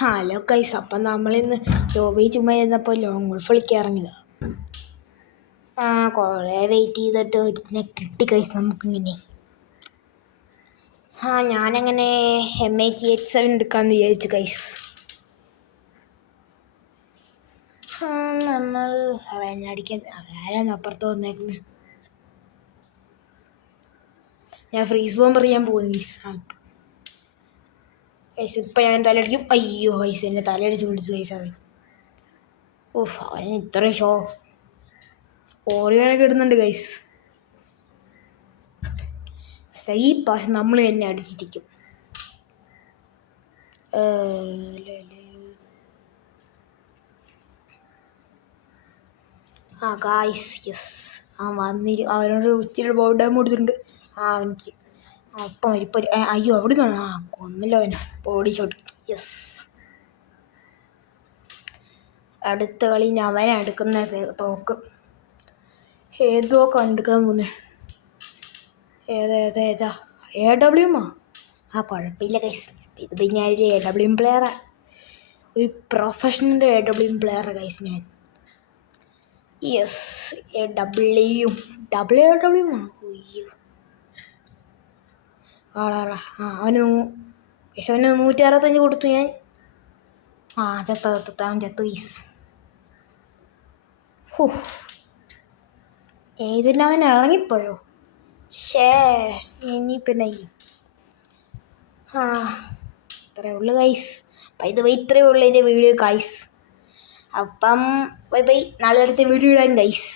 Hello guys, അപ്പം നമ്മളിന്ന് ജോബി ചുമ്മാ ഇരുന്നപ്പോൾ ലോങ് ഗോൾഫ് കളിക്കാൻ ഇറങ്ങിയതാണ്. കുറേ വെയിറ്റ് ചെയ്തിട്ട് ഒരുത്തിനെ കിട്ടി ഗൈസ് നമുക്കിങ്ങനെ. ഞാനങ്ങനെ M80H7 എടുക്കാമെന്ന് വിചാരിച്ചു ഗൈസ്. നമ്മൾ അടിക്കാൻ ആരാണ് അപ്പുറത്ത് വന്നേക്കുന്നത്. ഞാൻ ഫ്രീസ് ബോംബ് എറിയാൻ പോകുന്നു ഗൈസ്. ഇപ്പം ഞാൻ തലയടിക്കും. അയ്യോ ഗൈസ്, എന്നെ തലയടിച്ച് പിടിച്ചു ഗൈസ് അവൻ. അവന് ഇത്രയും ഓറിയാനൊക്കെ ഇടുന്നുണ്ട് ഗൈസ്. ഈ പ്രാവശ്യം നമ്മൾ തന്നെ അടിച്ചിരിക്കും. ഗായ്സ് യെസ്, അവനോട് ഇച്ചിരി ബോൾ ഡാം കൊടുത്തിട്ടുണ്ട്. എനിക്ക് അപ്പം ഇപ്പം അയ്യോ അവിടെ നിന്നാണ് കൊന്നില്ല അവന് ബോഡി ഷോട്ട്. യെസ്, അടുത്ത കളി അവനെ എടുക്കുന്ന തോക്ക്. ഏത് തോക്കാണ് എടുക്കാൻ പോകുന്നത്? ഏതാ AWM? കുഴപ്പമില്ല ഗൈസ്, ഇത് ഞാനൊരു AWM പ്ലെയറാണ്. ഒരു പ്രൊഫഷണൽ AWM പ്ലെയറാണ് ഗൈസ് ഞാൻ. യെസ്, AWM അയ്യോ അവന് 165 കൊടുത്തു ഞാൻ. ചത്ത് ഗൈസ്. ഏതിന് അവൻ ഇറങ്ങിപ്പോയോ? ഇനിയിപ്പം ഇത്രയേ ഉള്ളു ഗൈസ്. ഇത്രയേ ഉള്ളൂ എൻ്റെ വീഡിയോ ഗൈസ്. അപ്പം ബൈ, നാളെ അടുത്ത വീഡിയോ ഇടാൻ ഗൈസ്.